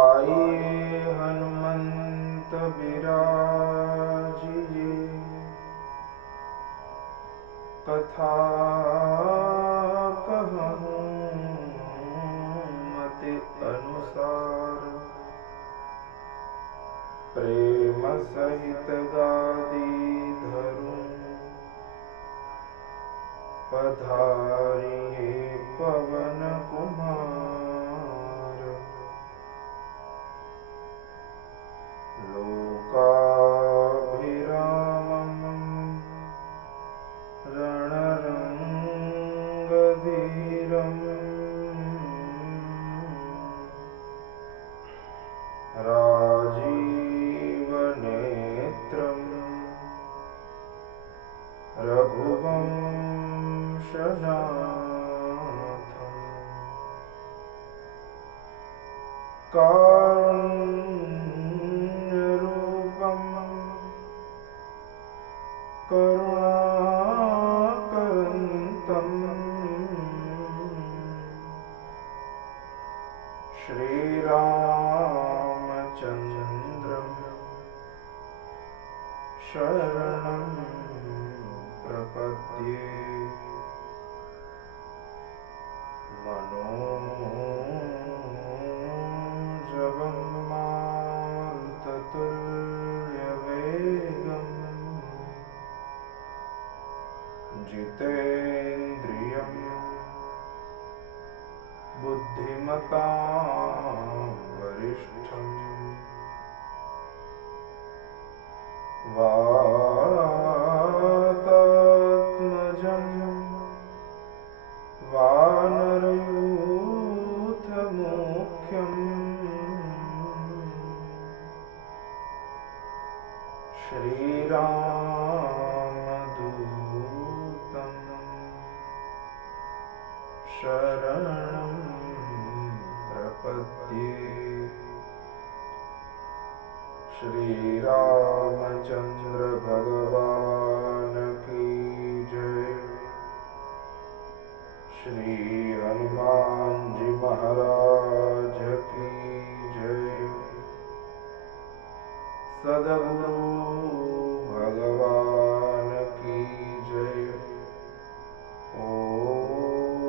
आइए हनुमंत बिराजिए, कथा कहूँ मति अनुसार। प्रेम सहित गादी धरूं, पधारिए पवन कुमार। लोकाभिरामं रणरंगधीरम्, राजीवनेत्रं रघुवंशनाथं, कारुण्यरूपं करुणाकरन्तं, श्रीरामचन्द्रं शरणं प्रपद्ये। मनोजवं मारुततुल्यवेगं, जितेन्द्रियं बुद्धिमतां वरिष्ठं, वातात्मजं वानरयूथमुख्यं, श्रीरामदूतं शरणं प्रपद्ये। श्रीरामचंद्र भगवान की जय। श्री हनुमान जी महाराज की जय। सद्गुरु भगवान की जय। ओम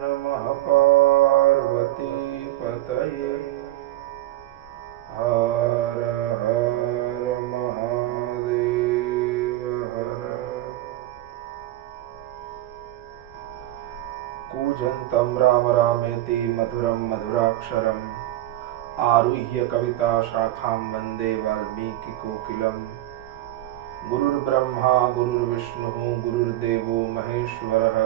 नमः पार्वती पतये, हर हर महादेव हर। कूजन्तं राम रामेति मधुरं मधुराक्षरम्, आरुह्य कविता शाखां वन्दे वाल्मीकिकोकिलम्। गुरुर्ब्रह्मा गुरुर्विष्णुः गुरुर्देवो महेश्वरः,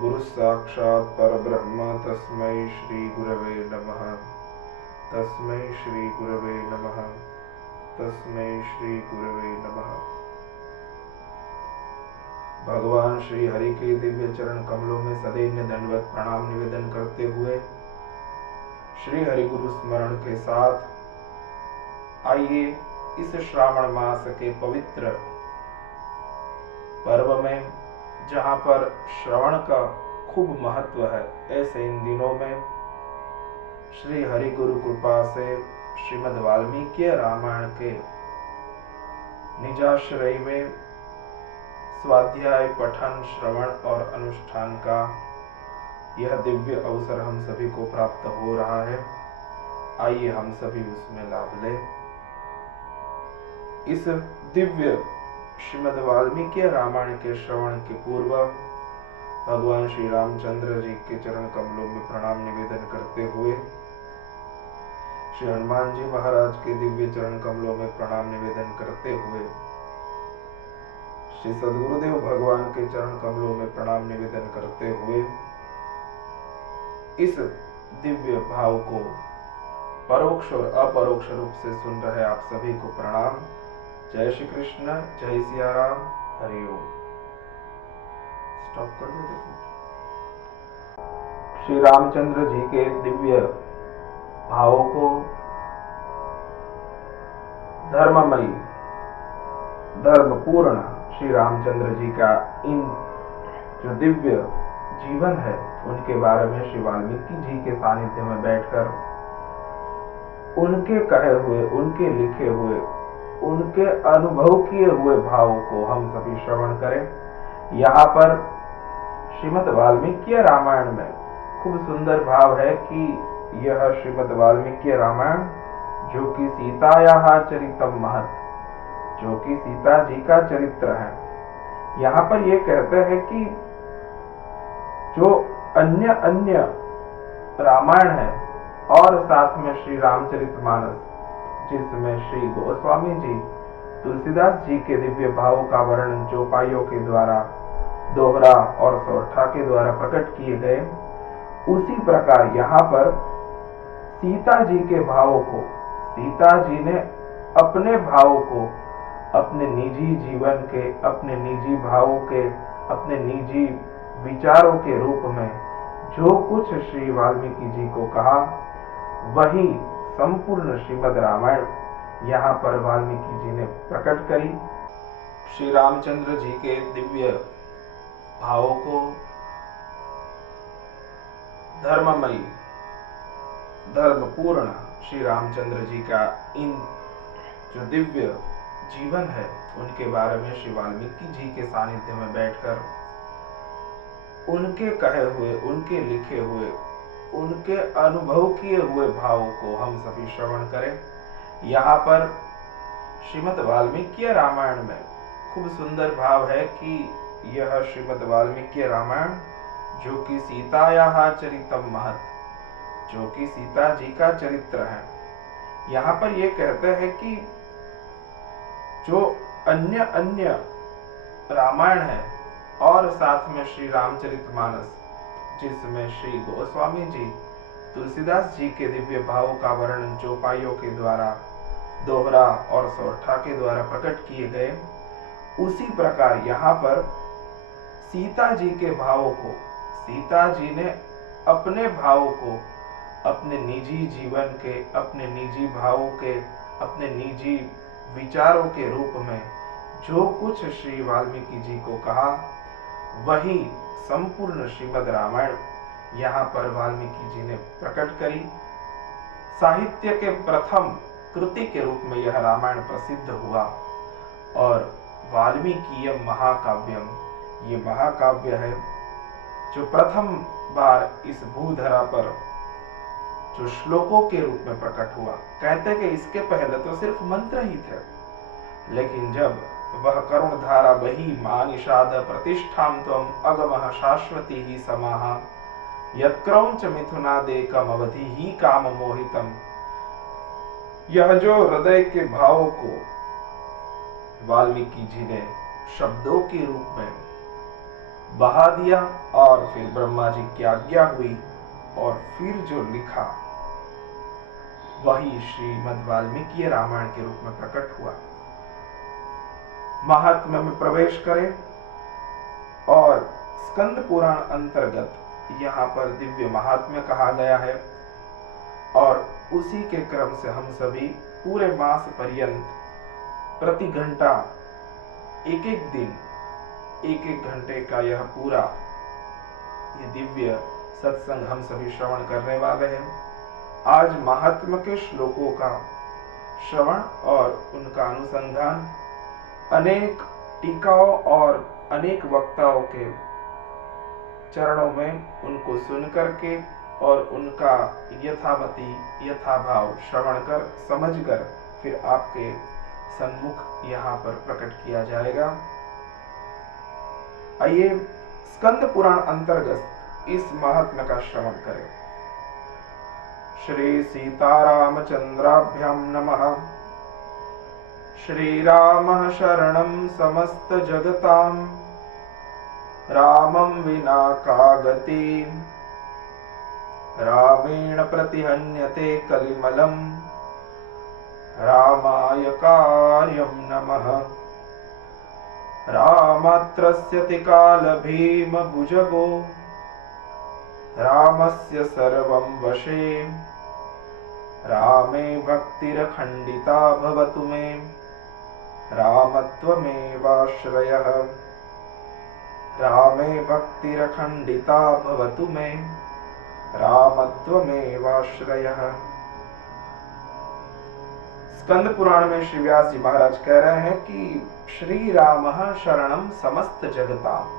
गुरुः साक्षात् परब्रह्म तस्मै श्री गुरवे नमः। तस्मै श्री गुरवे नमः। तस्मै श्री गुरवे नमः। भगवान श्री हरि के दिव्य चरण कमलों में सदैन्य दंडवत प्रणाम निवेदन करते हुए श्री हरि गुरु स्मरण के साथ आइए इस श्रावण मास के पवित्र पर्व में, जहां पर श्रवण का खूब महत्व है, ऐसे इन दिनों में श्री हरि गुरु कृपा से श्रीमद् वाल्मीकि रामायण के निजाश्रय में स्वाध्याय पठन श्रवण और अनुष्ठान का यह दिव्य अवसर हम सभी को प्राप्त हो रहा है। आइए हम सभी उसमें लाभ लें। इस दिव्य श्रीमद् वाल्मीकि रामायण के श्रवण के पूर्व भगवान श्री रामचंद्र जी के चरण कमलों में प्रणाम निवेदन करते हुए, श्री हनुमान जी महाराज के दिव्य चरण कमलों में प्रणाम निवेदन करते हुए, श्री सद्गुरुदेव भगवान के चरण कमलों में प्रणाम निवेदन करते हुए इस दिव्य भाव को परोक्ष और अपरोक्ष रूप से सुन रहे आप सभी को प्रणाम। जय श्री कृष्ण, जय सिया राम, हरि ओम। स्टॉप कर दो। श्री रामचंद्र जी के दिव्य भावों को धर्ममयी धर्म पूर्ण श्री रामचंद्र जी का इन जो दिव्य जीवन है उनके बारे में श्री वाल्मीकि जी के सानिध्य में बैठकर उनके कहे हुए, उनके लिखे हुए, उनके अनुभव किए हुए भावों को हम सभी श्रवण करें। यहाँ पर श्रीमद् वाल्मीकि रामायण में खूब सुंदर भाव है कि यह श्रीमद् वाल्मीकि रामायण जो कि सीतायाः चरितम महत्, जो कि सीता जी का चरित्र है, यहाँ पर ये कहते हैं कि जो अन्य अन्य रामायण है और साथ में श्री रामचरितमानस जिसमें श्री गोस्वामी जी तुलसीदास जी के दिव्य भावों का वर्णन चौपाइयों के द्वारा, दोहरा और सौठा के द्वारा प्रकट किए गए, उसी प्रकार यहाँ पर सीता जी के भावों को, सीता जी ने अपने भावों को अपने निजी जीवन के, अपने निजी भावों के, अपने निजी विचारों के रूप में जो कुछ श्री वाल्मीकि जी को कहा, वही संपूर्ण श्रीमद् रामायण यहाँ पर वाल्मीकि जी ने प्रकट करी। श्री रामचंद्र जी के दिव्य भावों को धर्ममयी, धर्मपूर्ण श्री रामचंद्र जी का इन जो दिव्य जीवन है उनके बारे में श्री वाल्मीकि जी के सानिध्य में बैठकर उनके कहे हुए, उनके लिखे हुए, उनके अनुभव किए हुए भावों को हम सभी श्रवण करें। यहाँ पर श्रीमद् वाल्मीकि रामायण में खूब सुंदर भाव है कि यह श्रीमद् वाल्मीकि रामायण जो कि सीतायाः चरितम महत्, जो कि सीता जी का चरित्र है, यहाँ पर ये कहते हैं कि जो अन्य अन्य रामायण है और साथ में श्री रामचरितमानस जिसमें श्री गोस्वामी जी तुलसीदास जी के दिव्य भावों का वर्णन चौपाइयों के द्वारा, दोहरा और सौठा के द्वारा प्रकट किए गए, उसी प्रकार यहाँ पर सीता जी के भावों को, सीता जी ने अपने भावों को अपने निजी जीवन के, अपने निजी भावों के, अपने निजी विचारों के रूप में जो कुछ श्री वाल्मीकि जी को कहा, वही संपूर्ण श्रीमद् रामायण यहाँ पर वाल्मीकि जी ने प्रकट करी। साहित्य के प्रथम कृति के रूप में यह रामायण प्रसिद्ध हुआ और वाल्मीकि महाकाव्यम, ये महाकाव्य है जो प्रथम बार इस भूधरा पर जो श्लोकों के रूप में प्रकट हुआ। कहते कि इसके पहले तो सिर्फ मंत्र ही थे, लेकिन जब वह करुण धारा बही मानिषाद प्रतिष्ठाम त्वम अगमः शाश्वती ही समाह यत्क्रौंच मिथुनादेकम अवधि ही काम मोहितम, यह जो हृदय के भावों को वाल्मीकि जी ने शब्दों के रूप में बहा दिया और फिर ब्रह्मा जी की आज्ञा हुई और फिर जो लिखा, वही श्रीमद् वाल्मीकि रामायण के रूप में प्रकट हुआ। महात्म्य में प्रवेश करें और स्कंद पुराण अंतर्गत यहाँ पर दिव्य महात्म्य कहा गया है और उसी के क्रम से हम सभी पूरे मास पर्यंत प्रति घंटा एक एक दिन एक एक घंटे का यह पूरा ये दिव्य सत्संग हम सभी श्रवण करने वाले हैं। आज महात्म्य के श्लोकों का श्रवण और उनका अनुसंधान अनेक टीकाओं और अनेक वक्ताओं के चरणों में उनको सुन करके और उनका यथामति यथाभाव श्रवण कर समझकर फिर आपके सन्मुख यहाँ पर प्रकट किया जाएगा। आइए स्कंद पुराण अंतर्गत इस महात्म्य का श्रवण करें। श्री सीतारामचंद्राभ्याम नमः। श्रीरामः शरणं समस्त जगतां, रामं विना का गति, रामेण प्रतिहन्यते कलिमलं, रामाय कार्यं नमः। रामात्रस्यति काल भीम भुजगो, रामस्य सर्वं वशे, रामे भक्तिरखण्डिता भवतु मे, राम रामत्वमेवाश्रयः रामे भक्तिरखण्डिता भवतु मे रामत्वमेवाश्रयः। स्कंद पुराण में श्री व्यास जी महाराज कह रहे हैं कि श्री रामः शरणम समस्त जगताम।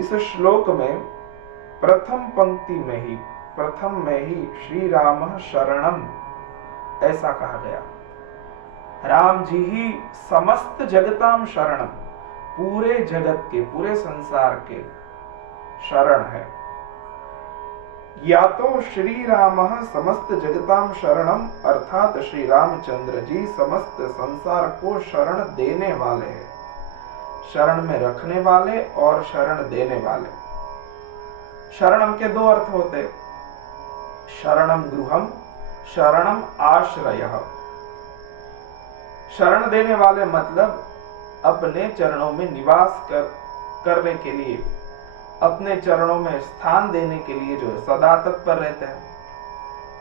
इस श्लोक में प्रथम पंक्ति में ही श्री रामः शरणम ऐसा कहा गया। राम जी ही समस्त जगताम शरणम, पूरे जगत के, पूरे संसार के शरण है। या तो श्री रामः समस्त जगताम शरणम अर्थात श्री रामचंद्र जी समस्त संसार को शरण देने वाले हैं, शरण में रखने वाले और शरण देने वाले। शरणम के दो अर्थ होते, शरणम गृहम, शरणम आश्रयः। शरण देने वाले मतलब अपने चरणों में निवास करने के लिए, अपने चरणों में स्थान देने के लिए जो सदा तत्पर रहते हैं।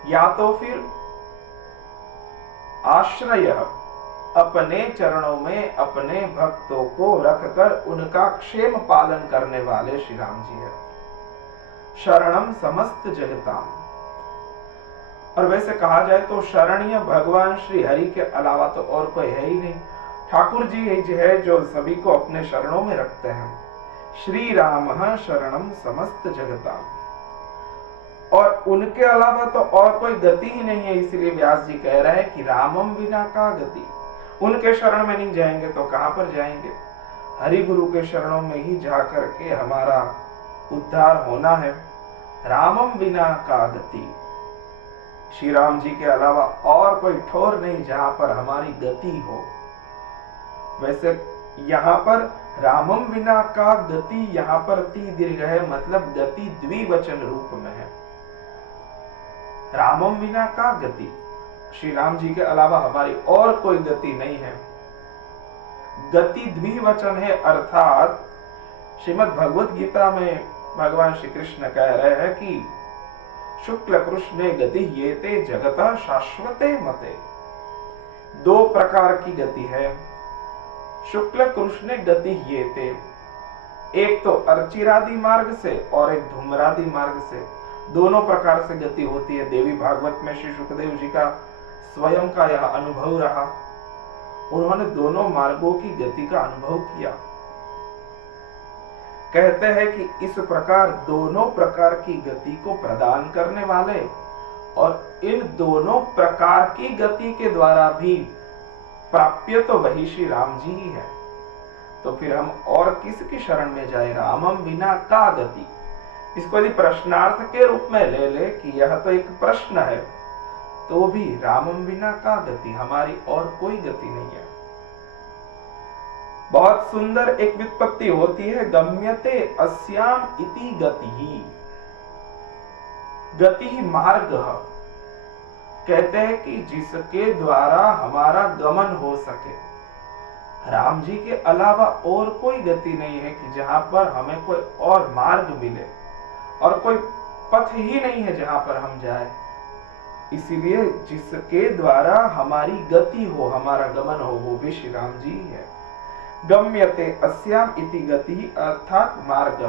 या तो फिर आश्रय, अपने चरणों में अपने भक्तों को रखकर उनका क्षेम पालन करने वाले श्री राम जी है। शरणम समस्त जगताम। और वैसे कहा जाए तो शरणीय भगवान श्री हरि के अलावा तो और कोई है ही नहीं। ठाकुर जी है जो सभी को अपने शरणों में रखते हैं। श्री रामः शरणम समस्त जगताम, और उनके अलावा तो और कोई गति ही नहीं है। इसलिए व्यास जी कह रहे हैं कि रामम बिना का गति। उनके शरण में नहीं जाएंगे तो कहां पर जाएंगे? हरि गुरु के शरणों में ही जाकर के हमारा उद्धार होना है। रामम बिना का गति, श्री राम जी के अलावा और कोई ठोर नहीं जहां पर हमारी गति हो। वैसे यहाँ पर रामम बिना का गति, यहाँ पर ती दीर्घ है, मतलब गति द्विवचन रूप में है। रामम बिना का गति, श्री राम जी के अलावा हमारी और कोई गति नहीं है। गति द्विवचन है, अर्थात श्रीमद् भगवत गीता में भगवान श्री कृष्ण कह रहे हैं कि शुक्ल कृष्णे गति येते जगतः शाश्वते मते। दो प्रकार की गति है। शुक्ल कृष्ण गति येते, एक तो अर्चिरादि मार्ग से और एक धूम्रादि मार्ग से। दोनों प्रकार से गति होती है। देवी भागवत में श्री सुखदेव जी का स्वयं का यह अनुभव रहा। उन्होंने दोनों मार्गों की गति का अनुभव किया। कहते हैं कि इस प्रकार दोनों प्रकार की गति को प्रदान करने वाले और इन दोनों प्रकार की गति के द्वारा भी प्राप्य तो वही श्री राम जी ही है। तो फिर हम और किसकी शरण में जाए? रामम बिना का गति। इसको यदि प्रश्नार्थ के रूप में ले ले कि यह तो एक प्रश्न है, तो भी रामम बिना का गति, हमारी और कोई गति नहीं है। बहुत सुंदर एक व्युत्पत्ति होती है, गम्यते अस्याम इति गति। गति मार्ग, कहते हैं कि जिसके द्वारा हमारा गमन हो सके। राम जी के अलावा और कोई गति नहीं है कि जहां पर हमें कोई और मार्ग मिले, और कोई पथ ही नहीं है जहां पर हम जाए। इसीलिए जिसके द्वारा हमारी गति हो, हमारा गमन हो, वो भी श्री राम जी है। गम्यते अस्याम इति गति अर्थात मार्ग।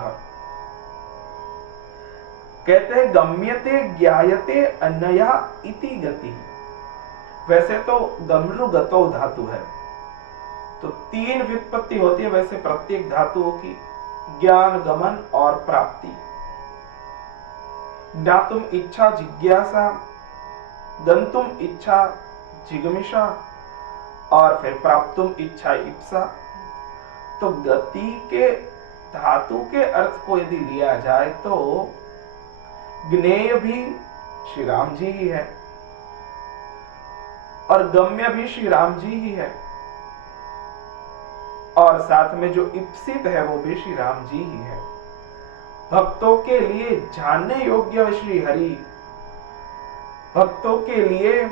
कहते हैं गम्यते ज्ञायते अन्यया इति गति। वैसे तो गमृ गतो धातु है, तो तीन व्युत्पत्ति होती है वैसे प्रत्येक धातुओं की, ज्ञान, गमन और प्राप्ति। ज्ञातुम इच्छा जिज्ञासा, गंतुम इच्छा जिगमिषा, और फिर प्राप्तुम इच्छा इप्सा। तो गति के धातु के अर्थ को यदि लिया जाए तो ज्ञेय भी श्री राम जी ही है और गम्य भी श्री राम जी ही है, और साथ में जो इप्सित है वो भी श्री राम जी ही है। भक्तों के लिए जानने योग्य श्री हरि, भक्तों के लिए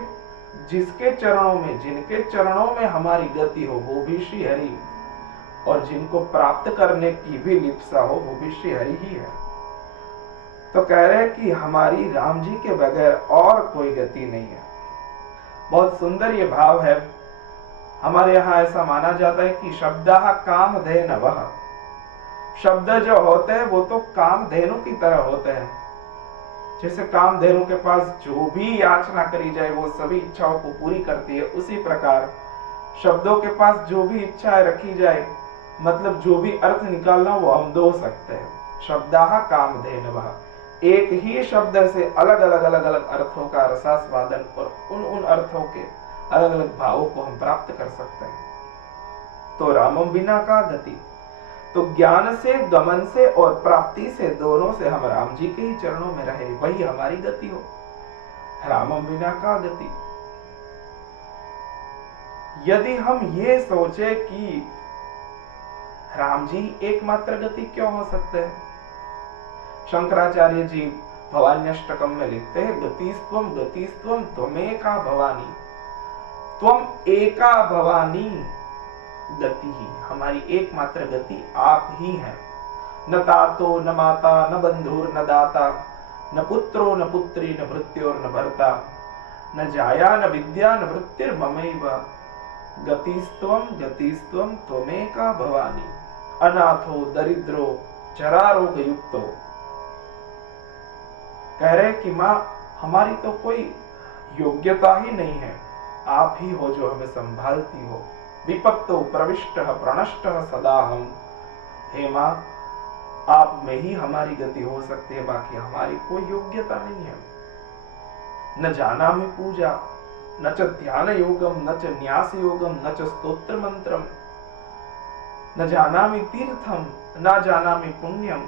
जिसके चरणों में, जिनके चरणों में हमारी गति हो वो भी श्री हरि, और जिनको प्राप्त करने की भी लिप्सा हो वो भी श्री हरि ही है। तो कह रहे हैं कि हमारी राम जी के बगैर और कोई गति नहीं है। बहुत सुंदर ये भाव है। हमारे यहाँ ऐसा माना जाता है कि शब्दः कामधेनवः, शब्द जो होते हैं वो तो कामधेनु की तरह होते हैं। जैसे कामधेनु के पास जो भी याचना करी जाए वो सभी इच्छाओं को पूरी करती है, उसी प्रकार शब्दों के पास जो भी इच्छाएं रखी जाए, मतलब जो भी अर्थ निकालना वो हम दो सकते हैं। शब्दः कामधेनवः, एक ही शब्द से अलग अलग अर्थों का रसास्वादन और उन अर्थों के अलग अलग भावों को हम प्राप्त कर सकते हैं। तो रामम विना का गति, तो ज्ञान से, गमन से और प्राप्ति से, दोनों से हम राम जी के ही चरणों में रहे, वही हमारी गति हो। रामम बिना का गति। यदि हम ये सोचे कि राम जी एकमात्र गति क्यों हो सकते हैं, शंकराचार्य जी भवान्यष्टकम में लिखते हैं, गतिस्त्वम गतिस्त्वम त्वमेका भवानी, त्वम एका भवानी गति ही, हमारी एकमात्र गति आप ही हैं। न तातो न माता न बंधुर न दाता, न पुत्रो न पुत्री न भृत्योर न भर्ता, न जाया न विद्या न वृत्तिर्ममैव, गतिस्त्वम गतिस्त्वम त्वमेका भवानी, अनाथो दरिद्रो जरारोग युक्तो। कह रहे कि मां हमारी तो कोई योग्यता ही नहीं है, आप ही हो जो हमें संभालती हो। विपत्तो प्रविष्टः प्रणष्टः सदा हम, हे मां आप में ही हमारी गति हो सकती है, बाकी हमारी कोई योग्यता नहीं है। न जानामि पूजा न च ध्यान योगम न च न्यास योगम न च स्तोत्र मंत्रम, न जानामि तीर्थम न जानामि पुण्यम।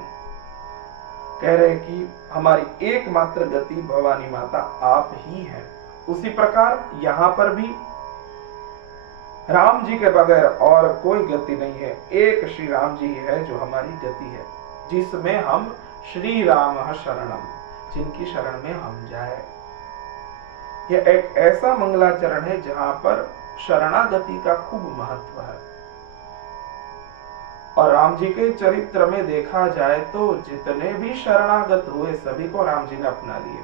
कह रहे कि हमारी एकमात्र गति भवानी माता आप ही हैं। उसी प्रकार यहाँ पर भी राम जी के बगैर और कोई गति नहीं है, एक श्री राम जी है जो हमारी गति है, जिसमें हम श्री राम शरणम, जिनकी शरण में हम जाए। यह एक ऐसा मंगलाचरण है जहां पर शरणागति का खूब महत्व है। और राम जी के चरित्र में देखा जाए तो जितने भी शरणागत हुए सभी को राम जी ने अपना लिए,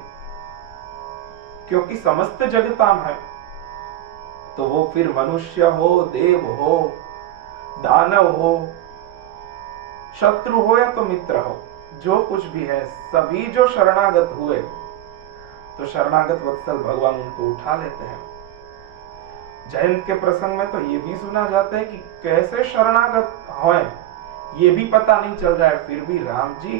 क्योंकि समस्त जगताम है, तो वो फिर मनुष्य हो, देव हो, दानव हो, शत्रु हो या तो मित्र हो, जो कुछ भी है, सभी जो शरणागत हुए तो शरणागत वत्सल भगवान उनको उठा लेते हैं। जयंत के प्रसंग में तो ये भी सुना जाता है कि कैसे शरणागत होए ये भी पता नहीं चल रहा है, फिर भी राम जी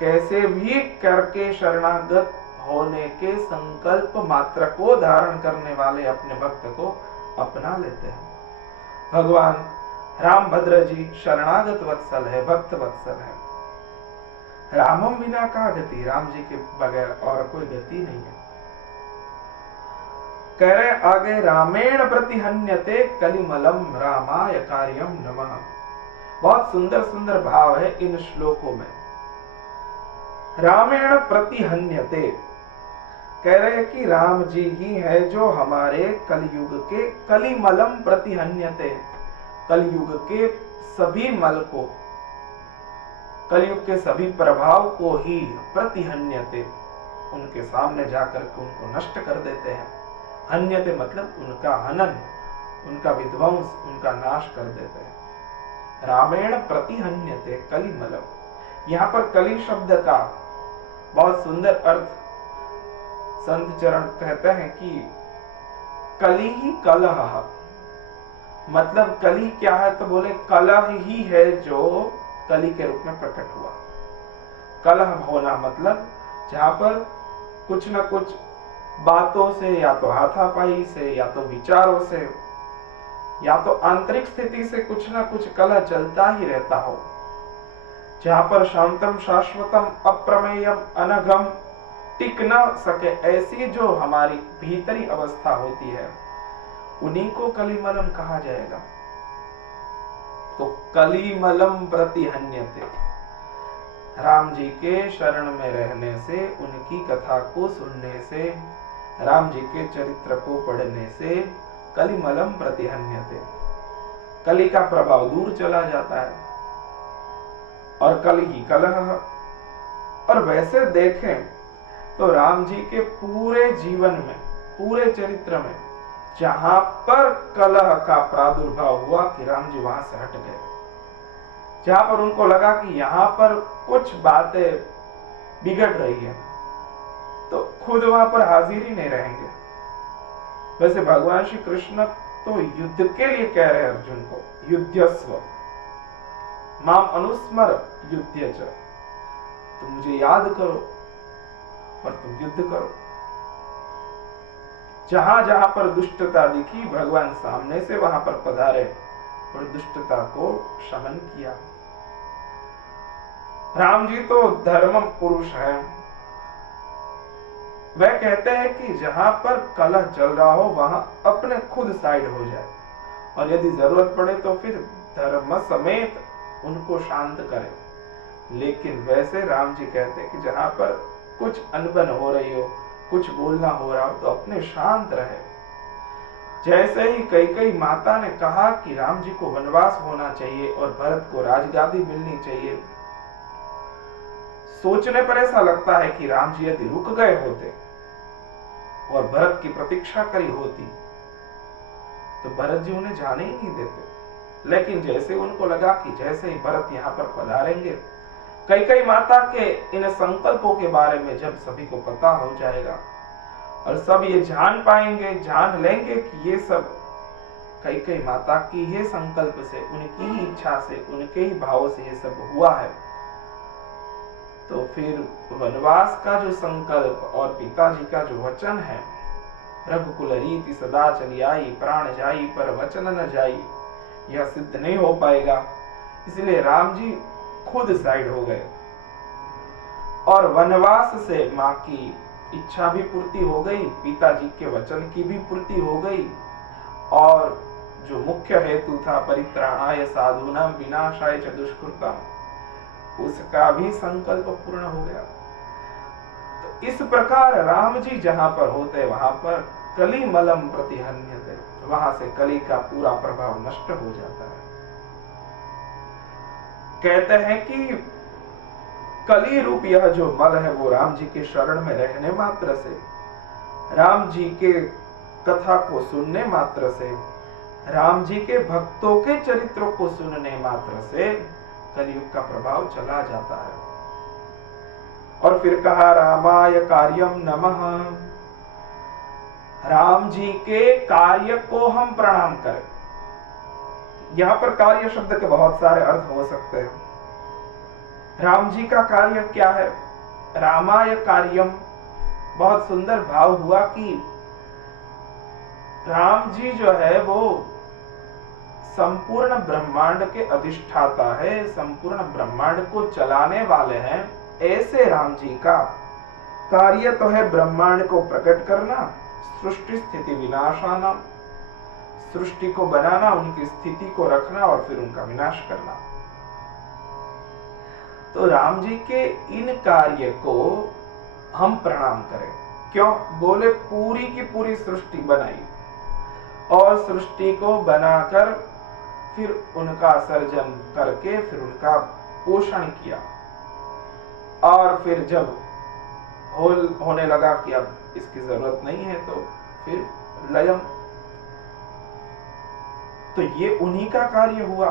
कैसे भी करके शरणागत होने के संकल्प मात्र को धारण करने वाले अपने भक्त को अपना लेते हैं। भगवान रामभद्र जी शरणागत वत्सल है, भक्त वत्सल है। रामम बिना का गति, राम जी के बगैर और कोई गति नहीं है। कह रहे आगे, रामेण प्रतिहन्यते कलिमलम रामाय कार्यम नमः। बहुत सुंदर सुंदर भाव है इन श्लोकों में। रामेण प्रतिहन्यते, कह रहे कि राम जी ही है जो हमारे कलयुग के कलिमलम प्रतिहन्यते, कलयुग के सभी मल को, कलयुग के सभी प्रभाव को ही प्रतिहन्यते, उनके सामने जाकर के उनको नष्ट कर देते हैं। हन्यते मतलब उनका हनन, उनका विध्वंस, उनका नाश कर देते हैं। रामेण प्रतिहन्यते कलिमलम। यहाँ पर कली शब्द का बहुत सुंदर अर्थ संत चरण कहते हैं कि कली ही कलह, मतलब कली क्या है, तो बोले कलह ही है जो कली के रूप में प्रकट हुआ। कलह होना मतलब जहां पर कुछ न कुछ बातों से, या तो हाथापाई से, या तो विचारों से, या तो आंतरिक स्थिति से कुछ न कुछ कलह चलता ही रहता हो, जहां पर शांतम शाश्वतम अप्रमेयम अनघम टिक न सके, ऐसी जो हमारी भीतरी अवस्था होती है उन्हीं को कलिमलम कहा जाएगा। तो कलिमलम प्रतिहन्यते, राम जी के शरण में रहने से, उनकी कथा को सुनने से, राम जी के चरित्र को पढ़ने से कलिमलम प्रतिहन्यते, कली का प्रभाव दूर चला जाता है और कली ही कलह। और वैसे देखें तो राम जी के पूरे जीवन में, पूरे चरित्र में जहां पर कलह का प्रादुर्भाव हुआ कि राम जी वहां से हट गए, जहां पर उनको लगा कि यहां पर कुछ बातें बिगड़ रही है, तो खुद वहां पर हाजिर ही नहीं रहेंगे। वैसे भगवान श्री कृष्ण तो युद्ध के लिए कह रहे हैं अर्जुन को, युद्धस्व माम अनुस्मर युद्ध च, तुम मुझे याद करो और तुम युद्ध करो। जहां जहां पर दुष्टता दिखी भगवान सामने से वहां पर पधारे और दुष्टता को शमन किया। राम जी तो धर्म पुरुष है, वह कहते हैं कि जहां पर कलह चल रहा हो वहां अपने खुद साइड हो जाए और यदि जरूरत पड़े तो फिर धर्म समेत उनको शांत करे। लेकिन वैसे राम जी कहते हैं कि जहां पर कुछ अनबन हो रही हो, कुछ बोलना हो रहा हो, तो अपने शांत रहे। जैसे ही कैकेयी माता ने कहा कि राम जी को वनवास होना चाहिए और भरत को राजगादी मिलनी चाहिए, सोचने पर ऐसा लगता है कि राम जी यदि रुक गए होते और भरत की प्रतीक्षा करी होती तो भरत जी उन्हें जाने ही नहीं देते। लेकिन जैसे उनको लगा कि जैसे ही भरत यहाँ पर पधारेंगे, कैकेयी माता के इन संकल्पों के बारे में जब सभी को पता हो जाएगा और सब ये जान पाएंगे, जान लेंगे कि ये सब कैकेयी माता की ही संकल्प से, उनकी ही इच्छा से, उनके ही भाव से ये सब हुआ है, तो फिर वनवास का जो संकल्प और पिताजी का जो वचन है, रघुकुल रीति सदा चली आई, प्राण जाई पर वचन न जाई, यह सिद्ध नहीं हो पाएगा। इसलिए राम जी खुद साइड हो गए और वनवास से माँ की इच्छा भी पूर्ति हो गई, पिताजी के वचन की भी पूर्ति हो गई, और जो मुख्य हेतु था परित्राणाय साधूनां विनाशाय च दुष्कृतां, उसका भी संकल्प पूर्ण हो गया। तो इस प्रकार राम जी जहां पर होते वहां पर कली मलम प्रतिहन्यते, वहां से कली का पूरा प्रभाव नष्ट हो जाता है। कहते हैं कि कली रूप यह जो मल है वो राम जी के शरण में रहने मात्र से, राम जी के कथा को सुनने मात्र से, राम जी के भक्तों के चरित्रों को सुनने मात्र से कलियुग का प्रभाव चला जाता है। और फिर कहा रामाय कार्यम नमः, राम जी के कार्य को हम प्रणाम करें। यहां पर कार्य शब्द के बहुत सारे अर्थ हो सकते हैं। राम जी का कार्य क्या है? रामाय कार्यम, बहुत सुंदर भाव हुआ कि राम जी जो है वो संपूर्ण ब्रह्मांड के अधिष्ठाता है, संपूर्ण ब्रह्मांड को चलाने वाले हैं। ऐसे राम जी का कार्य तो है ब्रह्मांड को प्रकट करना, सृष्टि स्थिति विनाशाना, सृष्टि को बनाना, उनकी स्थिति को रखना और फिर उनका विनाश करना। तो राम जी के इन कार्य को हम प्रणाम करें। क्यों? बोले पूरी की पूरी सृष्टि बनाई और सृष्टि को बनाकर फिर उनका सर्जन करके फिर उनका पोषण किया, और फिर जब होने लगा कि अब इसकी जरूरत नहीं है तो फिर लयम। तो ये उन्हीं का कार्य हुआ।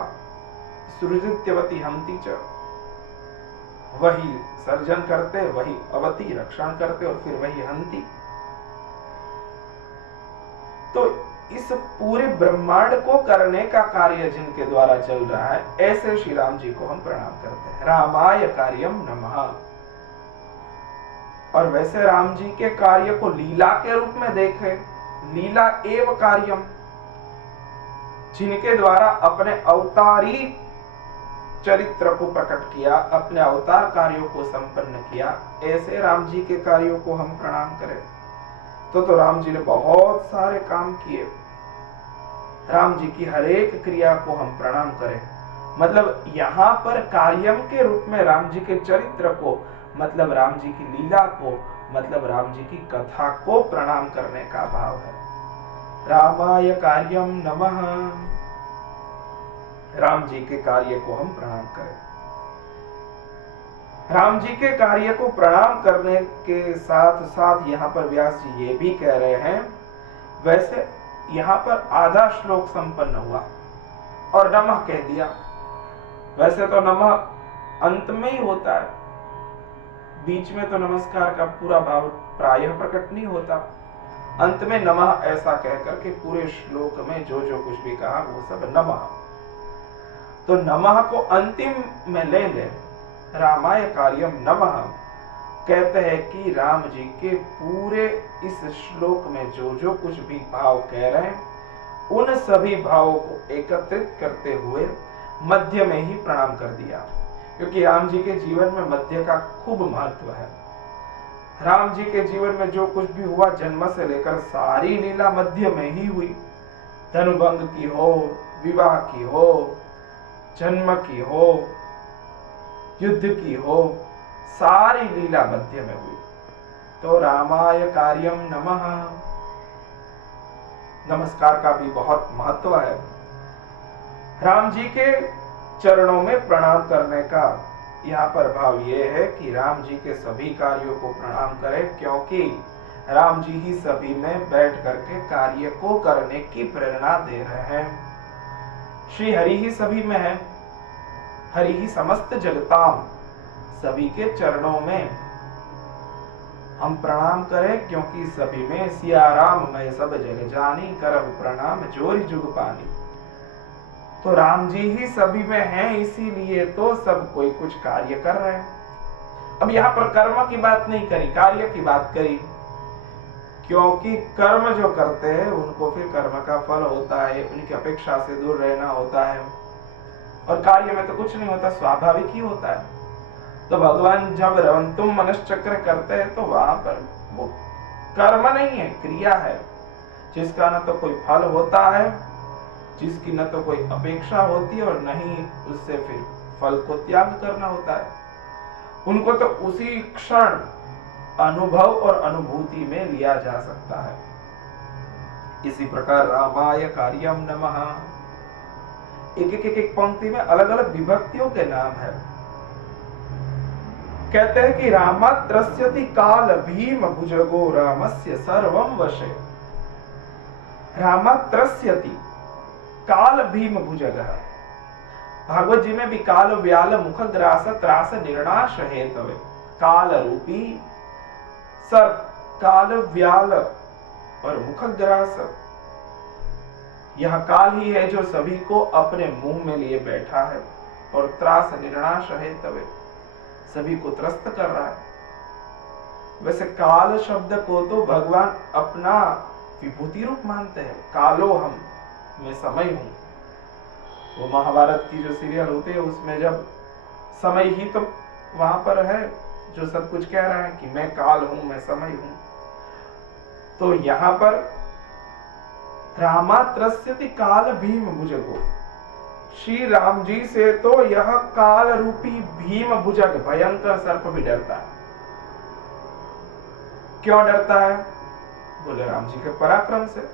सृजित्यवति हंति च, वही सर्जन करते, वही अवति रक्षण करते और फिर वही हंति। तो इस पूरे ब्रह्मांड को करने का कार्य जिनके द्वारा चल रहा है, ऐसे श्री राम जी को हम प्रणाम करते हैं। रामाय कार्यम नमः। और वैसे राम जी के कार्य को लीला के रूप में देखें, लीला एव कार्यम, जिनके द्वारा अपने अवतारी चरित्र को प्रकट किया, अपने अवतार कार्यों को संपन्न किया, ऐसे राम जी के कार्यों को हम प्रणाम करें। तो राम जी ने बहुत सारे काम किए, राम जी की हर एक क्रिया को हम प्रणाम करें। मतलब यहाँ पर कार्यम के रूप में राम जी के चरित्र को, मतलब राम जी की लीला को, मतलब राम जी की कथा को प्रणाम करने का भाव है। रामाय कार्यम नमः, राम जी के कार्य को हम प्रणाम करें। राम जी के कार्य को प्रणाम करने के साथ साथ यहाँ पर व्यास जी ये भी कह रहे हैं, वैसे यहाँ पर आधा श्लोक संपन्न हुआ और नमः कह दिया। वैसे तो नमः अंत में ही होता है, बीच में तो नमस्कार का पूरा भाव प्रायः प्रकट नहीं होता। अंत में नमः ऐसा कहकर के पूरे श्लोक में जो जो कुछ भी कहा वो सब नमः। तो नमः को अंतिम में ले ले, रामाय कार्यम नमः कहते हैं कि राम जी के पूरे इस श्लोक में जो जो कुछ भी भाव कह रहे हैं उन सभी भावों को एकत्रित करते हुए मध्य में ही प्रणाम कर दिया, क्योंकि राम जी के जीवन में मध्य का खूब महत्व है। राम जी के जीवन में जो कुछ भी हुआ जन्म से लेकर सारी लीला मध्य में ही हुई। धनुभंग की हो, विवाह की हो, जन्म की हो, युद्ध की हो, सारी लीला मध्य में हुई। तो रामाय कार्यम नमः, नमस्कार का भी बहुत महत्व है। राम जी के चरणों में प्रणाम करने का यहाँ पर भाव ये है कि राम जी के सभी कार्यों को प्रणाम करें, क्योंकि राम जी ही सभी में बैठ करके कार्य को करने की प्रेरणा दे रहे हैं। श्री हरि ही सभी में है, हरि ही समस्त जगताम, सभी के चरणों में हम प्रणाम करें, क्योंकि सभी में सिया राम मैं सब जग जानी, करहु प्रणाम जोरि जुग पानी। तो राम जी ही सभी में हैं, इसीलिए तो सब कोई कुछ कार्य कर रहे हैं। अब यहाँ पर कर्म की बात नहीं करी, कार्य की बात करी, क्योंकि कर्म जो करते हैं उनको फिर कर्म का फल होता है, उनकी अपेक्षा से दूर रहना होता है, और कार्य में तो कुछ नहीं होता, स्वाभाविक ही होता है। तो भगवान जब रवंतुम मनश्चक्र करते हैं तो वहां पर वो कर्म नहीं है, क्रिया है, जिसका न तो कोई फल होता है, जिसकी न तो कोई अपेक्षा होती है, और न ही उससे फिर फल को त्याग करना होता है। उनको तो उसी क्षण अनुभव और अनुभूति में लिया जा सकता है। इसी प्रकार रामाय कार्यम नमः, एक पंक्ति में अलग अलग विभक्तियों के नाम है। कहते हैं कि रामात्रस्यति काल भीम भुजगो रामस्य सर्वं वशे। रामात्रस्यति काल भीम भुजगः, भागवत जी में भी काल व्याल मुख ग्रास त्रास निर्णाश हेतवे, काल रूपी सर्प, काल व्याल और मुख ग्रास, यह काल ही है जो सभी को अपने मुंह में लिए बैठा है, और त्रास निर्णाश हेतवे, सभी को त्रस्त कर रहा है। वैसे काल शब्द को तो भगवान अपना विभूति रूप मानते हैं। कालो हम, मैं समय हूं। वो महाभारत की जो सीरियल होते हैं उसमें जब समय ही तो वहां पर है जो सब कुछ कह रहा है कि मैं काल हूं, मैं समय हूं। तो यहां पर रामात्रस्यति काल भीम भुजगो, श्री राम जी से तो यह काल रूपी भीम भुजग भयंकर सर्प भी डरता है। क्यों डरता है? बोले राम जी के पराक्रम से।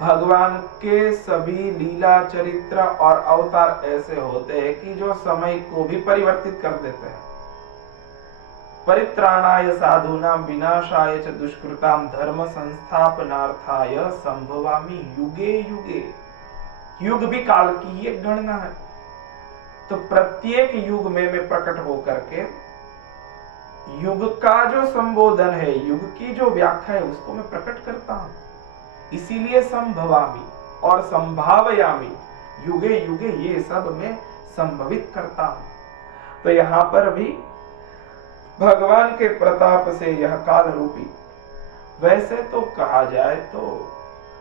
भगवान के सभी लीला चरित्र और अवतार ऐसे होते हैं कि जो समय को भी परिवर्तित कर देते हैं। परित्राणाय साधूनां विनाशाय च दुष्कृतां धर्म संस्थापनार्थाय संभवामि युगे युगे। युग भी काल की ही एक गणना है। तो प्रत्येक युग में मैं प्रकट होकर के युग का जो संबोधन है, युग की जो व्याख्या है, उसको मैं प्रकट करता हूं। इसीलिए संभवामि और संभावयामि, युगे युगे ये सब मैं संभवित करता हूं। तो यहां पर भी भगवान के प्रताप से यह काल रूपी, वैसे तो कहा जाए तो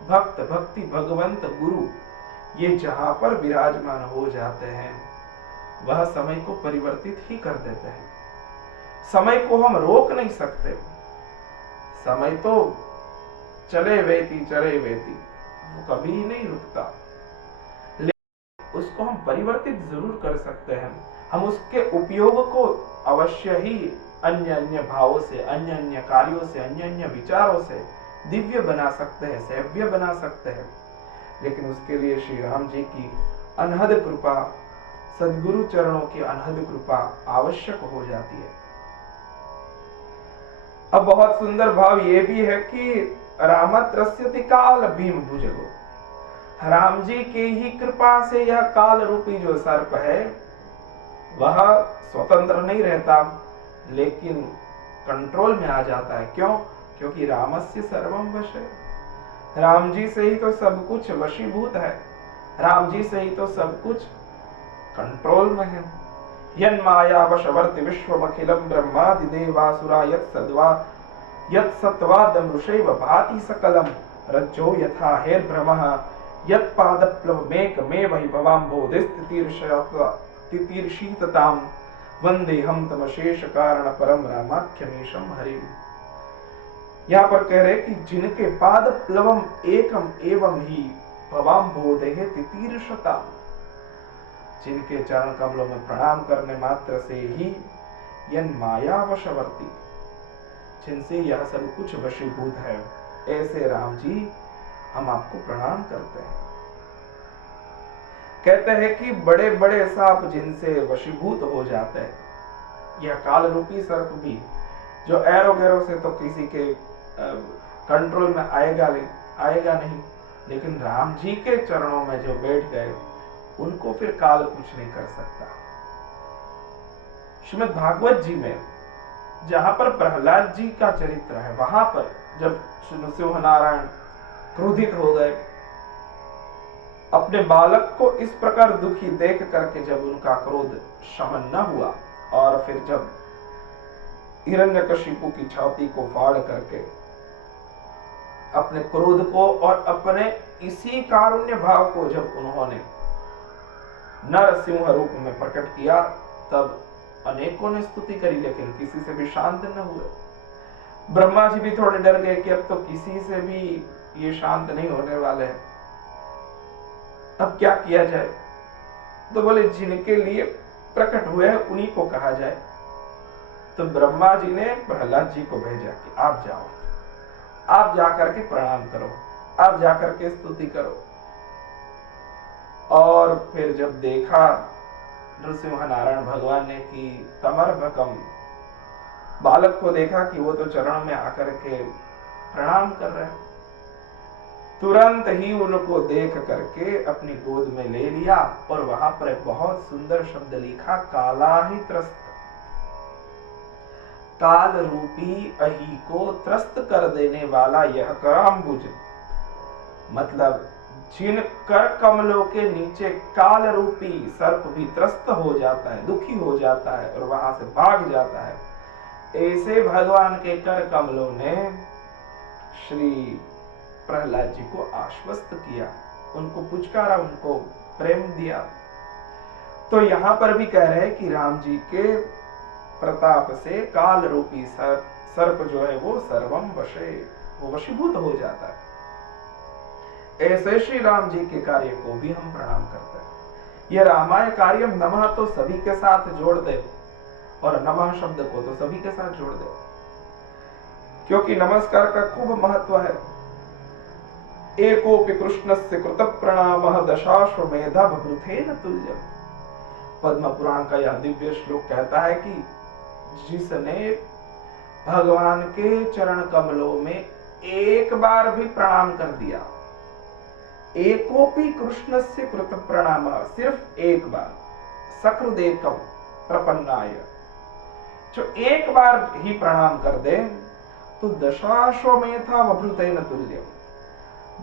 भक्त, भक्ति, भगवंत, गुरु, ये जहां पर विराजमान हो जाते हैं वह समय को परिवर्तित ही कर देते हैं। समय को हम रोक नहीं सकते, समय तो चले वेती, वो कभी ही नहीं रुकता, लेकिन उसको हम परिवर्तित जरूर कर सकते हैं। हम उसके उपयोग को अवश्य ही अन्य अन्य भावों से, अन्य अन्य कार्यों से, अन्य अन्य विचारों से दिव्य बना सकते हैं, सेव्य बना सकते हैं। लेकिन उसके लिए श्री राम जी की अनहद कृपा, सद्गुरु चरणों की अनहद कृपा आवश्यक हो जाती है। अब बहुत सुंदर भाव ये भी है कि रामत्रस्यति काल भीम भुजगो। राम जी के ही कृपा से यह काल रूपी जो सर्प है वह स्वतंत्र नहीं रहता, लेकिन कंट्रोल में आ जाता है। क्यों? क्योंकि रामस्य सर्वम वश है। राम जी से ही तो सब कुछ वशीभूत है, राम जी से ही तो सब कुछ कंट्रोल में है। यन माया वशवर्ति विश्वमखिलम ब्रह्मादि देवासुरा यत् सत्वादम ऋषैव भाति सकलम रज्जो यथा हेर्भ्रमः यत् पादप्लवमेकमेव हि भवाम्भोधिस्तितीर्षितताम् वन्देहं तमशेष कारण परम रामाख्यमीशम हरि। यहाँ पर कह रहे कि जिनके पाद प्लवम एकम एवं ही भवाम्भोधेः तितीर्षताम्, जिनके चरण कमलों में प्रणाम करने मात्र से ही यन माया वशवर्ती, जिनसे यह सब कुछ वशीभूत है, ऐसे राम जी हम आपको प्रणाम करते हैं। कहते हैं कि बड़े बड़े सांप जिनसे वशीभूत हो जाते हैं, यह काल रूपी सर्प भी जो एरो गैरो से तो किसी के कंट्रोल में आएगा नहीं, लेकिन राम जी के चरणों में जो बैठ गए उनको फिर काल कुछ नहीं कर सकता। श्रीमद् भागवत जी में जहां पर प्रहलाद जी का चरित्र है, वहां पर जब नृसिंह नारायण क्रोधित हो गए, अपने बालक को इस प्रकार दुखी देख करके जब उनका क्रोध शमन न हुआ और फिर जब हिरण्यकशिपु की छाती को फाड़ करके अपने क्रोध को और अपने इसी कारुण्य भाव को जब उन्होंने नरसिंह रूप में प्रकट किया, तब अनेकों ने स्तुति करी, लेकिन किसी से भी शांत न हुए। ब्रह्मा जी भी थोड़े डर गए कि अब तो किसी से भी ये शांत नहीं होने वाले हैं, अब क्या किया जाए। तो बोले जिनके लिए प्रकट हुए हैं उन्हीं को कहा जाए। तो ब्रह्मा जी ने प्रहलाद जी को भेजा कि आप जाओ, आप जाकर के प्रणाम करो, आप जाकर के स्तुति करो। और फिर जब देखा नृसिंह नारायण भगवान ने कि तमर्भकम, बालक को देखा कि वो तो चरण में आकर के प्रणाम कर रहे हैं, तुरंत ही उनको देख करके अपनी गोद में ले लिया और वहां पर एक बहुत सुंदर शब्द लिखा, काला ही त्रस्त, काल रूपी अही को त्रस्त कर देने वाला यह कराम्बुज, मतलब जिन कर कमलों के नीचे काल रूपी सर्प भी त्रस्त हो जाता है, दुखी हो जाता है और वहां से भाग जाता है, ऐसे भगवान के कर कमलों ने श्री प्रहलाद जी को आश्वस्त किया, उनको पुचकारा, उनको प्रेम दिया। तो यहां पर भी कह रहे हैं कि राम जी के प्रताप से काल रूपी सर्प जो है वो सर्वम वशे, वो वशीभूत हो जाता है। ऐसे श्री राम जी के कार्य को भी हम प्रणाम करते हैं। यह रामाय कार्यम नमः तो सभी के साथ जोड़ दे और नमः शब्द को तो सभी के साथ जोड़ दे, क्योंकि नमस्कार का खूब महत्व है। एकोपि कृष्णस्य कृत प्रणामः दशाश्वमेध बभृथेन तुल्यम। पद्म पुराण का यह दिव्य श्लोक कहता है कि जिसने भगवान के चरण कमलों में एक बार भी प्रणाम कर दिया, एकोपि कृष्णस्य कृत प्रणाम, सिर्फ एक बार, सकृदेकम प्रपन्नाय, जो एक बार ही प्रणाम कर दे तो दशाश्वमेधा वभृतेन तुल्यम,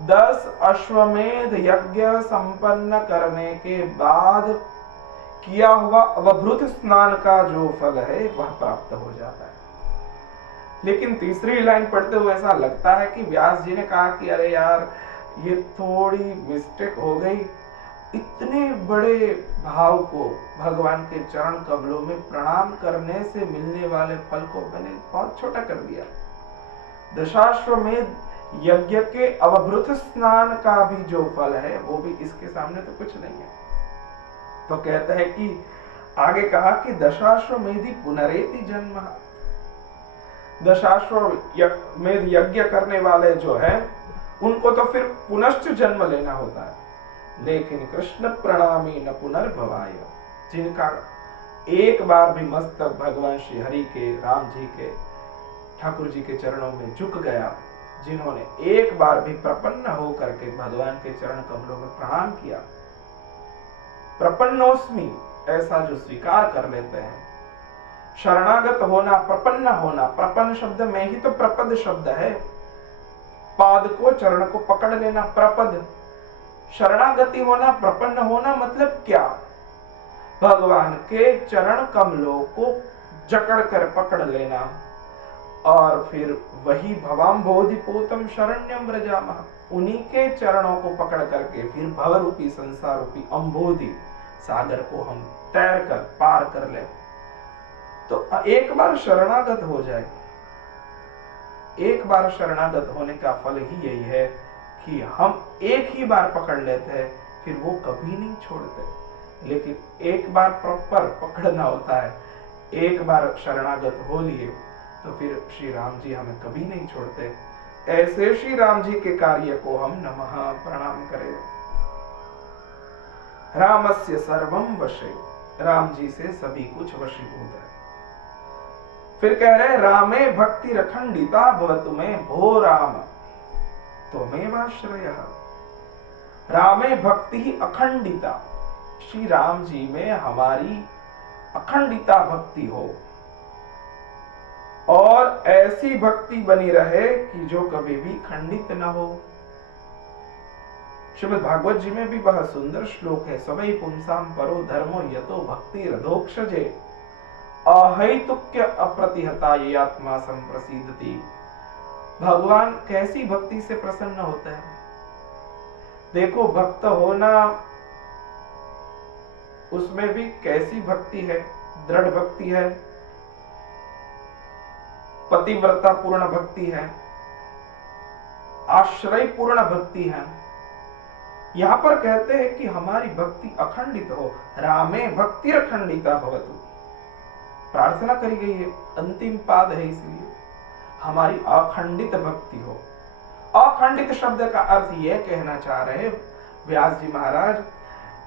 10 अश्वमेध यज्ञ संपन्न करने के बाद किया हुआ अवभृत स्नान का जो फल है वह प्राप्त हो जाता है। लेकिन तीसरी लाइन पढ़ते हुए ऐसा लगता है कि व्यास जी ने कहा कि अरे यार ये थोड़ी मिस्टेक हो गई, इतने बड़े भाव को भगवान के चरण कमलों में प्रणाम करने से मिलने वाले फल को मैंने बहुत छोटा कर दिया। दशाश्वमेध यज्ञ के अवभृत स्नान का भी जो फल है वो भी इसके सामने तो कुछ नहीं है। तो कहते हैं कि आगे कहा कि दशाश्वमेधी पुनरेति जन्म, दशाश्वमेध यज्ञ करने वाले जो है उनको तो फिर पुनश्च जन्म लेना होता है, लेकिन कृष्ण प्रणामी न पुनर्भवाय, जिनका एक बार भी मस्तक भगवान श्री हरि के, राम जी के, ठाकुर जी के चरणों में झुक गया, जिन्होंने एक बार भी प्रपन्न होकर के भगवान के चरण कमलों में प्रणाम किया, प्रपन्नोस्मि ऐसा जो स्वीकार कर लेते हैं, शरणागत होना, प्रपन्न होना, प्रपन्न शब्द में ही तो प्रपद शब्द है, पाद को चरण को पकड़ लेना प्रपद, शरणागति होना, प्रपन्न होना मतलब क्या? भगवान के चरण कमलों को जकड़ कर पकड़ लेना और फिर वही भवाम्भोधि पोतम शरण्यम व्रजामः, उन्हीं के चरणों को पकड़ करके फिर भव रूपी संसार रूपी अम्भोधि सागर को हम तैर कर पार कर ले। तो एक बार शरणागत हो जाए, एक बार शरणागत होने का फल ही यही है कि हम एक ही बार पकड़ लेते हैं, फिर वो कभी नहीं छोड़ते। लेकिन एक बार प्रॉपर पकड़ना होता है, एक बार शरणागत हो लिए तो फिर श्री राम जी हमें कभी नहीं छोड़ते। ऐसे श्री राम जी के कार्य को हम नमः प्रणाम करें। रामस्य सर्वम वशे, राम जी से सभी कुछ वशीभूत है। फिर कह रहे रामे भक्ति रखंडिता भवतु में भो राम त्वमेवाश्रयः। रामे भक्ति ही अखंडिता, श्री राम जी में हमारी अखंडिता भक्ति हो और ऐसी भक्ति बनी रहे कि जो कभी भी खंडित न हो। श्रीमद् भागवत जी में भी वह सुंदर श्लोक है, सवै पुंसाम परो धर्मो यतो भक्ति रधोक्षजे अहैतुक्य अप्रतिहता ये आत्मा संप्रसीदति। भगवान कैसी भक्ति से प्रसन्न होते हैं। देखो भक्त होना, उसमें भी कैसी भक्ति है, दृढ़ भक्ति है, पतिव्रता पूर्ण भक्ति है, आश्रय पूर्ण भक्ति है। यहां पर कहते हैं कि हमारी भक्ति अखंडित हो, रामे भक्ति अखंडिता भवतु, प्रार्थना करी गई है, अंतिम पाद है, इसलिए हमारी अखंडित भक्ति हो। अखंडित शब्द का अर्थ यह कहना चाह रहे व्यास जी महाराज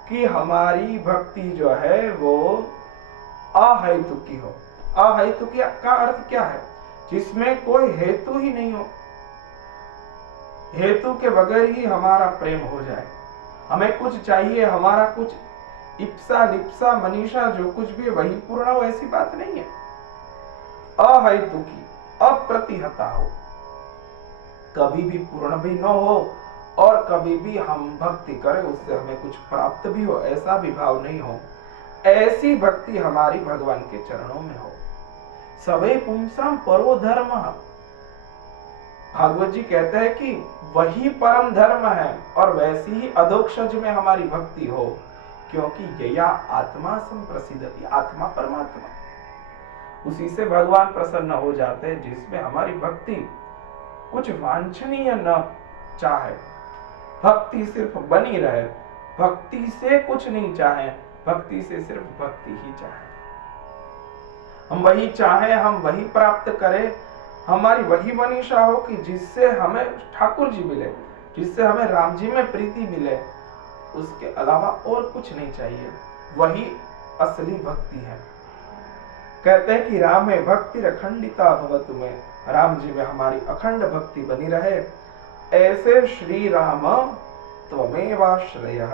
कि हमारी भक्ति जो है वो अहेतुकी हो। अहेतुकी का अर्थ क्या है? जिसमें कोई हेतु ही नहीं हो, हेतु के बगैर ही हमारा प्रेम हो जाए। हमें कुछ चाहिए, हमारा कुछ इप्सा लिप्सा मनीषा जो कुछ भी वही पूर्ण हो, ऐसी बात नहीं है। अहेतुकी, अप्रतिहता हो, कभी भी पूर्ण भी न हो और कभी भी हम भक्ति करें उससे हमें कुछ प्राप्त भी हो, ऐसा भी भाव नहीं हो। ऐसी भक्ति हमारी भगवान के चरणों में हो। सवै पुंसाम परो धर्म, भागवत जी कहते हैं कि वही परम धर्म है और वैसी ही अधोक्षज में हमारी भक्ति हो, क्योंकि यया आत्मा संप्रसिद्धति, आत्मा परमात्मा, उसी से भगवान प्रसन्न हो जाते हैं जिसमें हमारी भक्ति कुछ वांछनीय न चाहे, भक्ति सिर्फ बनी रहे, भक्ति से कुछ नहीं चाहे, भक्ति से सिर्फ भक्ति ही चाहे। हम वही चाहे, हम वही प्राप्त करें, हमारी वही मनीषा हो कि जिससे हमें ठाकुर जी मिले, जिससे हमें राम जी में प्रीति मिले, उसके अलावा और कुछ नहीं चाहिए। वही असली भक्ति है। कहते हैं कि राम में भक्ति अखंडिता भवतु में, राम जी में हमारी अखंड भक्ति बनी रहे। ऐसे श्री राम त्वमेवाश्रयः,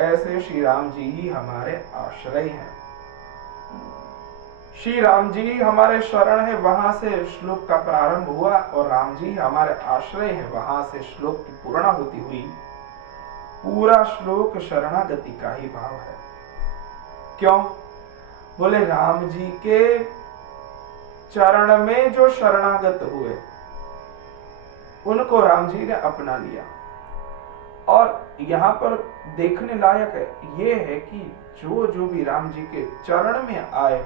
ऐसे श्री राम जी ही हमारे आश्रय हैं। श्री राम जी हमारे शरण है, वहां से श्लोक का प्रारंभ हुआ और राम जी हमारे आश्रय है, वहां से श्लोक की पूर्णाहुति हुई। पूरा श्लोक शरणागति का ही भाव है। क्यों? बोले राम जी के चरण में जो शरणागत हुए उनको राम जी ने अपना लिया। और यहाँ पर देखने लायक है ये है कि जो जो भी राम जी के चरण में आए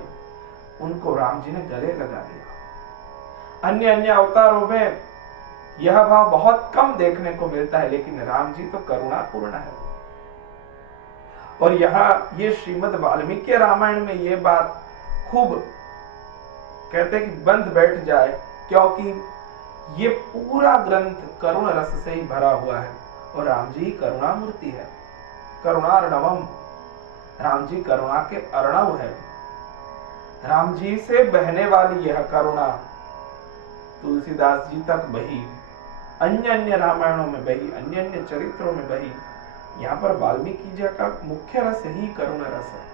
उनको राम जी ने गले लगा लिया। अन्य अन्य अवतारों में यह भाव बहुत कम देखने को मिलता है, लेकिन राम जी तो करुणापूर्ण है। और यहाँ ये श्रीमद् वाल्मीकि रामायण में ये बात खूब कहते हैं कि बंद बैठ जाए, क्योंकि ये पूरा ग्रंथ करुण रस से ही भरा हुआ है और राम जी करुणा मूर्ति है, करुणार्णवम, राम जी करुणा के अर्णव है। राम जी से बहने वाली यह करुणा तुलसीदास जी तक बही अन्य अन्य रामायणों में बही, अन्य अन्य चरित्रों में बही, यहाँ पर वाल्मीकि जी का मुख्य रस ही करुण रस है।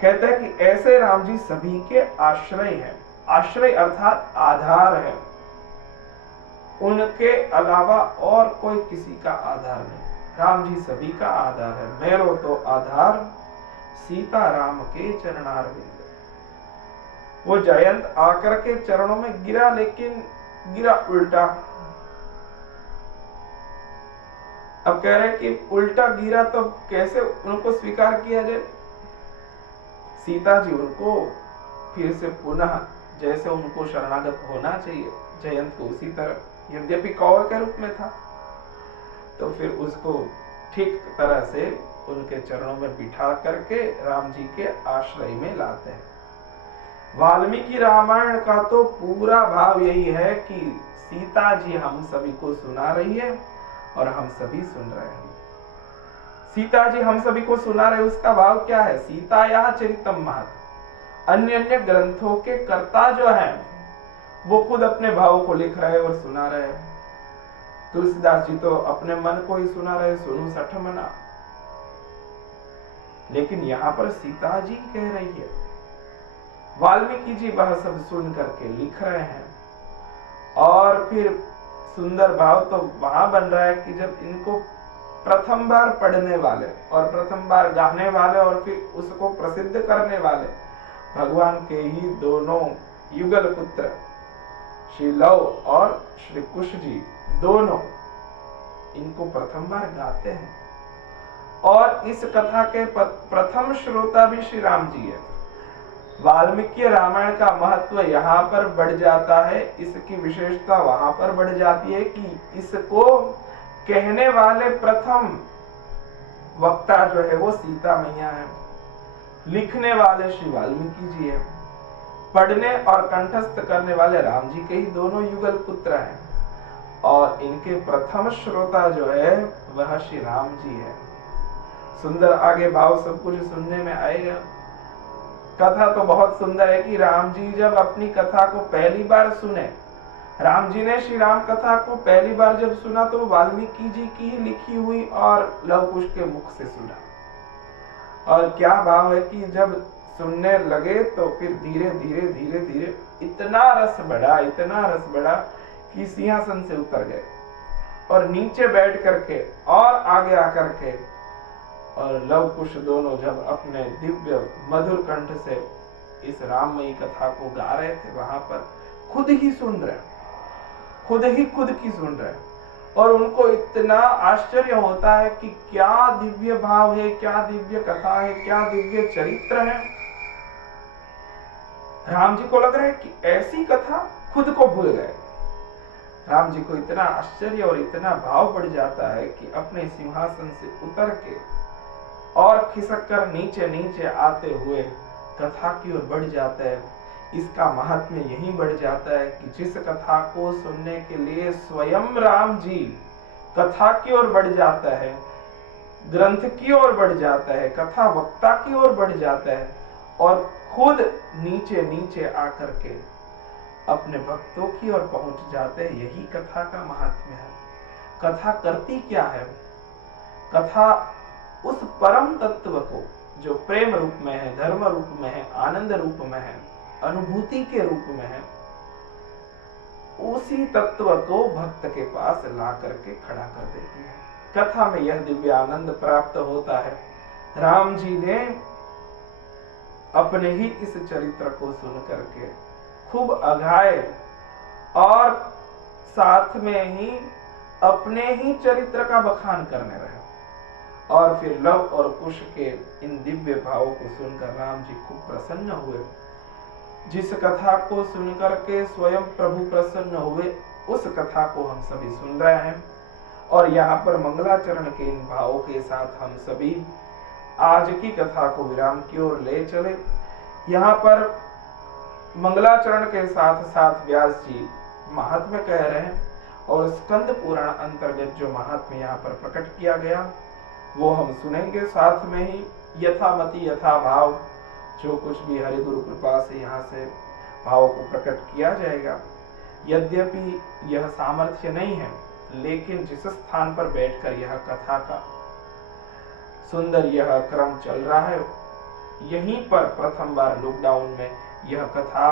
कहते हैं कि ऐसे राम जी सभी के आश्रय हैं। आश्रय अर्थात आधार है, उनके अलावा और कोई किसी का आधार नहीं। राम जी सभी का आधार है। मेरो तो आधार सीता राम के चरणारविंद। वो जयंत आकर के चरणों में गिरा, लेकिन गिरा उल्टा। अब कह रहे कि उल्टा गिरा तो कैसे उनको स्वीकार किया जाए। सीता जी उनको फिर से पुनः जैसे उनको शरणागत होना चाहिए जयंत को, उसी तरह, यद्यपि कौवे के रूप में था, तो फिर उसको ठीक तरह से उनके चरणों में बिठा करके राम जी के आश्रय में लाते हैं। वाल्मीकि रामायण का तो पूरा भाव यही है कि सीता जी हम सभी को सुना रही है और हम सभी सुन रहे हैं। सीता जी हम सभी को सुना रहे, उसका भाव क्या है? सीता या चरितम महत। अन्य अन्य ग्रंथों के कर्ता जो हैं वो खुद अपने भाव को लिख रहे और सुना रहे। तुलसीदास जी तो अपने मन को ही सुना रहे, सुनु सठ मना। लेकिन यहाँ पर सीता जी कह रही है, वाल्मीकि जी वह सब सुन करके लिख रहे हैं। और फिर सुंदर भाव तो वहां बन रहा है कि जब इनको प्रथम बार पढ़ने वाले और प्रथम बार गाने वाले और फिर उसको प्रसिद्ध करने वाले भगवान के ही दोनों युगल पुत्र श्री लव और श्री कुश जी, दोनों इनको प्रथम बार गाते हैं। और इस कथा के प्रथम श्रोता भी श्री राम जी है। वाल्मीकि रामायण का महत्व यहाँ पर बढ़ जाता है, इसकी विशेषता वहां पर बढ़ जाती है कि इसको कहने वाले प्रथम वक्ता जो है वो सीता मैया है, लिखने वाले श्री वाल्मीकि जी है, पढ़ने और कंठस्थ करने वाले राम जी के ही दोनों युगल पुत्र हैं, और इनके प्रथम श्रोता जो है वह श्री राम जी है। सुंदर आगे भाव सब कुछ सुनने में आएगा। कथा तो बहुत सुंदर है कि राम जी जब अपनी कथा को पहली बार सुने, राम जी ने श्री राम कथा को पहली बार जब सुना तो वाल्मीकि जी की ही लिखी हुई और लव कुश के मुख से सुना। और क्या भाव है कि जब सुनने लगे तो फिर धीरे धीरे धीरे धीरे इतना रस बढ़ा कि सिंहासन से उतर गए और नीचे बैठ करके और आगे आकर के और लव कुश दोनों जब अपने दिव्य मधुर कंठ से इस राममयी कथा को गा रहे थे, वहां पर खुद ही सुन रहे, खुद की सुन रहे, और उनको इतना आश्चर्य होता है कि क्या दिव्य भाव है, क्या दिव्य कथा है, क्या दिव्य चरित्र है। राम जी को लग रहा है कि ऐसी कथा, खुद को भूल गए। राम जी को इतना आश्चर्य और इतना भाव बढ़ जाता है कि अपने सिंहासन से उतर के और खिसक कर नीचे नीचे आते हुए कथा की ओर बढ़ जाता है। इसका महात्म्य यही बढ़ जाता है कि जिस कथा को सुनने के लिए स्वयं राम जी कथा की ओर बढ़ जाता है, ग्रंथ की ओर बढ़ जाता है, कथा वक्ता की ओर बढ़ जाता है, और खुद नीचे नीचे आकर के अपने भक्तों की ओर पहुंच जाते हैं, यही कथा का महात्म्य है। कथा करती क्या है? कथा उस परम तत्व को जो प्रेम रूप में है, धर्म रूप में है, आनंद रूप में है, अनुभूति के रूप में है, उसी तत्व को भक्त के पास ला करके खड़ा कर देती है। कथा में यह दिव्य आनंद प्राप्त होता है। राम जी ने अपने ही इस चरित्र को सुन करके खूब अघाए और साथ में ही अपने ही चरित्र का बखान करने रहे, और फिर लव और कुश के इन दिव्य भावों को सुनकर राम जी खूब प्रसन्न हुए। जिस कथा को सुनकर के स्वयं प्रभु प्रसन्न हुए, उस कथा को हम सभी सुन रहे हैं। और यहाँ पर मंगलाचरण के इन भावों के साथ हम सभी आज की कथा को विराम की ओर ले चले। यहाँ पर मंगलाचरण के साथ साथ व्यास जी महात्म्य कह रहे हैं, और स्कंद पुराण अंतर्गत जो महात्म्य यहाँ पर प्रकट किया गया वो हम सुनेंगे। साथ में ही यथामति यथा भाव जो कुछ भी हरि गुरु कृपा से यहाँ से भाव को प्रकट किया जाएगा। यद्यपि यह सामर्थ्य नहीं है, लेकिन जिस स्थान पर बैठकर यह कथा का सुंदर यह क्रम चल रहा है, यहीं पर प्रथम बार लॉकडाउन में यह कथा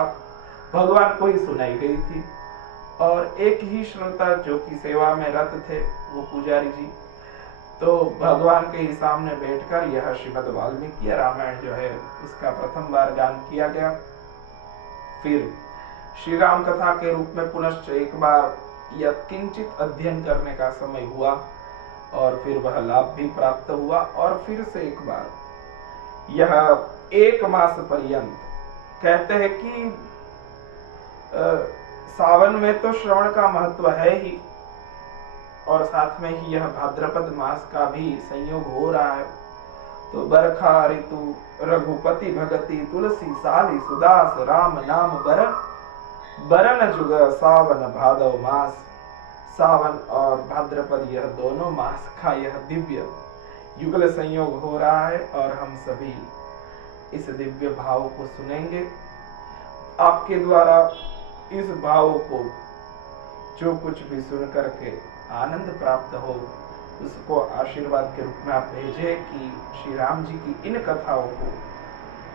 भगवान को ही सुनाई गई थी। और एक ही श्रोता जो कि सेवा में रत थे, वो पुजारी जी, तो भगवान के ही सामने बैठकर यह श्रीमद् वाल्मीकि रामायण जो है उसका प्रथम बार गान किया गया। फिर श्री राम कथा के रूप में पुनश्च एक बार यह किंचित अध्ययन करने का समय हुआ और फिर वह लाभ भी प्राप्त हुआ। और फिर से एक बार यह 1 मास पर्यंत, कहते हैं कि सावन में तो श्रवण का महत्व है ही, और साथ में ही यह भाद्रपद मास का भी संयोग हो रहा है। तो बरखा ऋतु रघुपति भगति तुलसी साली सुदास राम नाम बरन जुग सावन भादव मास। सावन और भाद्रपद यह दोनों मास का यह दिव्य युगल संयोग हो रहा है और हम सभी इस दिव्य भाव को सुनेंगे। आपके द्वारा इस भाव को जो कुछ भी सुन करके आनंद प्राप्त हो, उसको आशीर्वाद के रूप में आप भेजें कि श्री राम जी की इन कथाओं को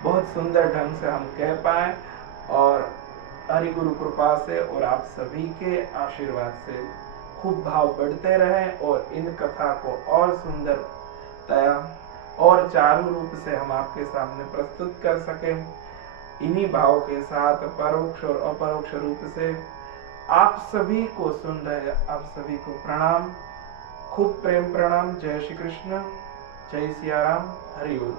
बहुत सुंदर ढंग से हम कह पाए और हरि गुरु कृपा से और आप सभी के आशीर्वाद से खूब भाव बढ़ते रहें और इन कथा को और सुंदरतया और चारू रूप से हम आपके सामने प्रस्तुत कर सकें। इन्हीं भाव के साथ परोक्ष और अपरोक्ष रूप से आप सभी को सुन रहे आप सभी को प्रणाम, खूब प्रेम प्रणाम। जय श्री कृष्ण, जय सिया राम, हरि ओम।